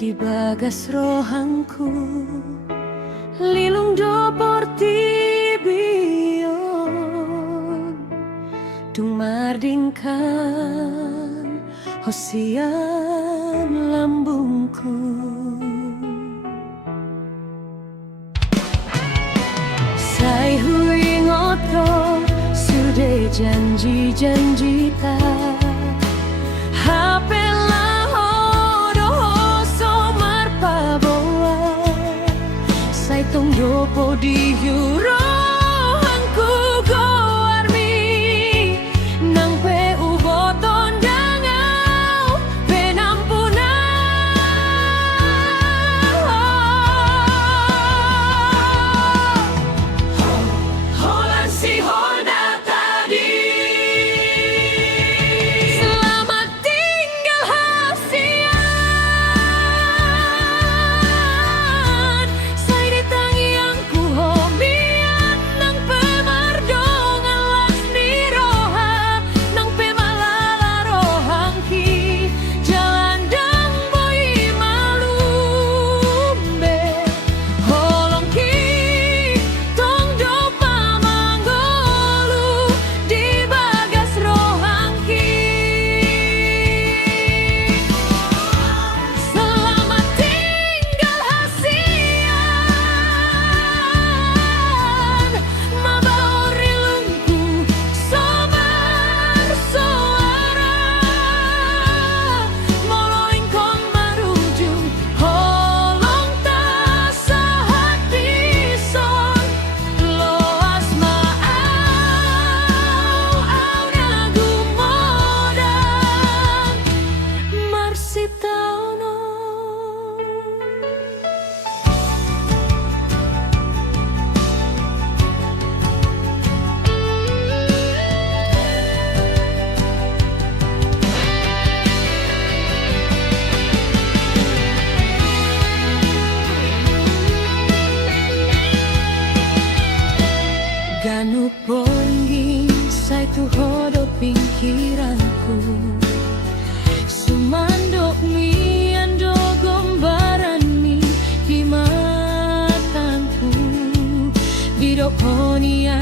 di bagas rohangku, lilung do portibion dung mardingkan hosian lambungku. Sai hui ngoto sudah janji-janji ta HP lah hodo somar paboa sai tong dopo di euro hangku go armi nang pe uboton dangau penampunan holan si holda tadi. Selamat tinggal hasian sai ditangi yang ku hobian nang pemardongan las di roha nang pemalala rohangki jalan dang boy malumbe holongki tong dopa manggolu di bagas rohangki. Selamat tinggal hasian mabaor rilungku somar suara moloing kon marujung holong tasahat bison loas maau nagu modang marsitauno. Ganu pongi sai tu hodo pikiranku sumandok mi ando gombaran mi di mataku bidok honia